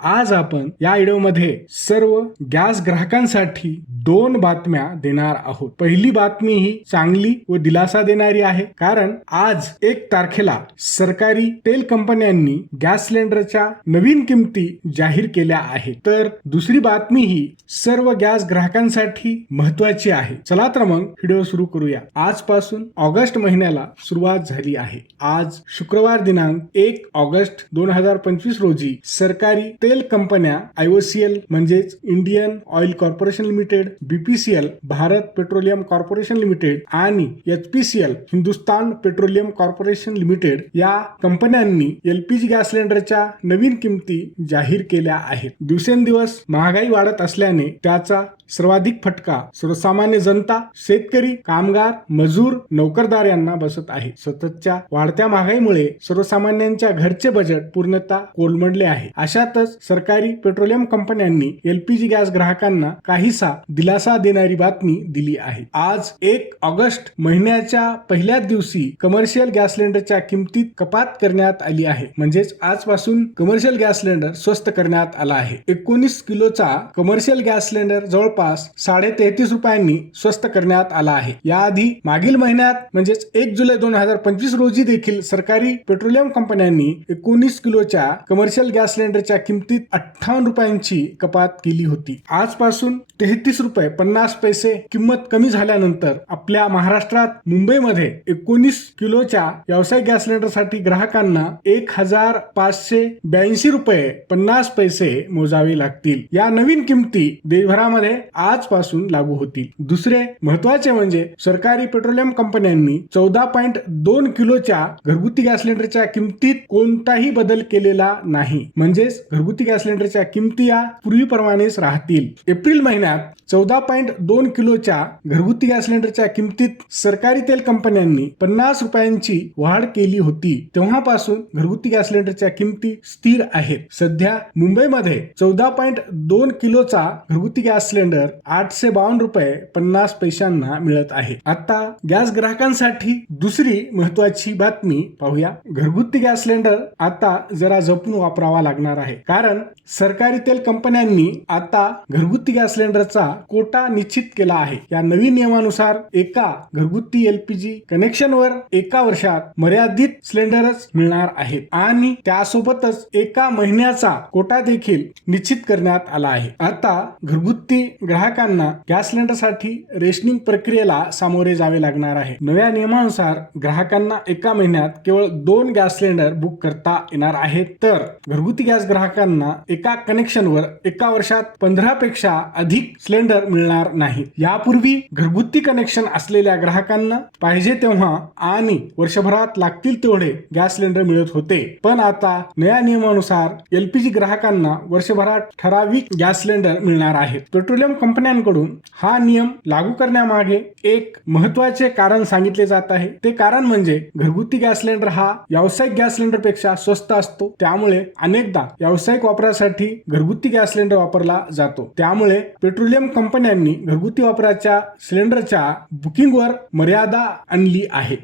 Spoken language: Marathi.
आज आपण या व्हिडिओमध्ये सर्व गॅस ग्राहकांसाठी दोन बातम्या देणार आहोत. पहिली बातमी ही चांगली व दिलासा देणारी आहे कारण आज एक तारखेला सरकारी तेल कंपन्यांनी गॅस सिलेंडरच्या नवीन किमती जाहीर केल्या आहेत. तर दुसरी बातमी ही सर्व गॅस ग्राहकांसाठी महत्वाची आहे. चला तर मग व्हिडिओ सुरू करूया. आजपासून ऑगस्ट महिन्याला सुरुवात झाली आहे. आज शुक्रवार दिनांक एक ऑगस्ट दोन हजार पंचवीस रोजी सरकारी तेल कंपन्या आयओसीएल म्हणजेच Indian Oil Corporation Limited BPCL Bharat Petroleum Corporation Limited आणि HPCL Hindustan Petroleum Corporation Limited या कंपन्यांनी एलपीजी गॅस सिलेंडरच्या नवीन किमती जाहीर केल्या आहेत. दिवसेंदिवस महागाई वाढत असल्याने त्याचा सर्वाधिक फटका सर्वसामान्य जनता शेतकरी कामगार मजूर नोकरदार यांना बसत आहे. सततच्या वाढत्या महागाईमुळे सर्वसामान्यांच्या घरचे बजेट पूर्णतः कोलमडले आहे. अशातच सरकारी पेट्रोलियम कंपन्यांनी एलपीजी गॅस ग्राहकांना काहीसा दिलासा देणारी बातमी दिली आहे. आज एक ऑगस्ट महिन्याच्या पहिल्याच दिवशी कमर्शियल गॅस सिलेंडरच्या किमतीत कपात करण्यात आली आहे. म्हणजेच आजपासून कमर्शियल गॅस सिलेंडर स्वस्त करण्यात आला आहे. एकोणीस किलोचा कमर्शियल गॅस सिलेंडर जवळपास साडे तेहतीस रुपयांनी स्वस्त करण्यात आला आहे. याआधी मागील महिन्यात म्हणजेच एक जुलै दोन हजार पंचवीस रोजी देखील सरकारी पेट्रोलियम कंपन्यांनी एकोणीस किलोच्या कमर्शियल गॅस सिलेंडरच्या किमतीत अठ्ठावन्न रुपयांची कपात केली होती. आजपासून तेहतीस रुपये पन्नास पैसे किंमत कमी झाल्यानंतर आपल्या महाराष्ट्रात मुंबईमध्ये एकोणीस किलोच्या व्यावसायिक गॅस सिलेंडरसाठी ग्राहकांना एक हजार पाचशे ब्याऐंशी रुपये पन्नास पैसे मोजावे लागतील. या नवीन किमती देशभरामध्ये आजपासून लागू होतील. दुसरे महत्त्वाचे म्हणजे सरकारी पेट्रोलियम कंपन्यांनी चौदा पॉईंट दोन किलोच्या घरगुती गॅस सिलेंडरच्या किमतीत कोणताही बदल केलेला नाही. म्हणजेच घरगुती गॅस सिलेंडरच्या किमती या पूर्वीप्रमाणेच राहतील. एप्रिल महिन्यात चौदा पॉईंट दोन किलोच्या घरगुती गॅस सिलेंडरच्या किमतीत सरकारी तेल कंपन्यांनी पन्नास रुपयांची वाढ केली होती. तेव्हापासून घरगुती गॅस सिलेंडरच्या किमती स्थिर आहेत. सध्या मुंबईमध्ये चौदा पॉईंट दोन किलोचा घरगुती गॅस सिलेंडर आठशे बावन्न रुपये पन्नास पैशांना मिळत आहे. आता गॅस ग्राहकांसाठी दुसरी महत्वाची बातमी पाहूया. घरगुती गॅस सिलेंडर आता जरा जपून वापरावा लागणार आहे. कारण सरकारी तेल कंपन्यांनी आता घरगुती गॅस सिलेंडरचा कोटा निश्चित केला आहे. या नवीन नियमानुसार एका घरगुती एलपीजी कनेक्शनवर एका वर्षात मर्यादित सिलेंडरच मिळणार आहेत. आणि त्यासोबतच एका महिन्याचा कोटा देखील निश्चित करण्यात आला आहे. आता घरगुती ग्राहकांना गॅस सिलेंडरसाठी रेशनिंग प्रक्रियेला सामोरे जावे लागणार आहे. नव्या नियमानुसार ग्राहकांना एका महिन्यात केवळ दोन गॅस सिलेंडर बुक करता येणार आहेत. तर घरगुती गॅस ग्राहकांना एका कनेक्शनवर एका वर्षात पंधरा पेक्षा अधिक सिलेंडर मिळणार नाही. यापूर्वी घरगुती कनेक्शन असलेल्या ग्राहकांना पाहिजे तेव्हा आणि वर्षभरात लागतील तेवढे गॅस सिलेंडर मिळत होते. पण आता नव्या नियमानुसार एलपीजी ग्राहकांना वर्षभरात ठराविक गॅस सिलेंडर मिळणार आहेत. पेट्रोलियम पेट्रोलियम कंपन्यांकडून हा नियम लागू करण्यामागे एक महत्त्वाचे कारण सांगितले जात आहे. ते कारण म्हणजे घरगुती गॅस सिलेंडर हा व्यावसायिक गॅस सिलेंडरपेक्षा स्वस्त असतो. त्यामुळे अनेकदा व्यावसायिक वापरासाठी घरगुती गॅस सिलेंडर वापरला जातो. त्यामुळे पेट्रोलियम कंपन्यांनी घरगुती वापराच्या सिलेंडरच्या बुकिंगवर मर्यादा आणली आहे.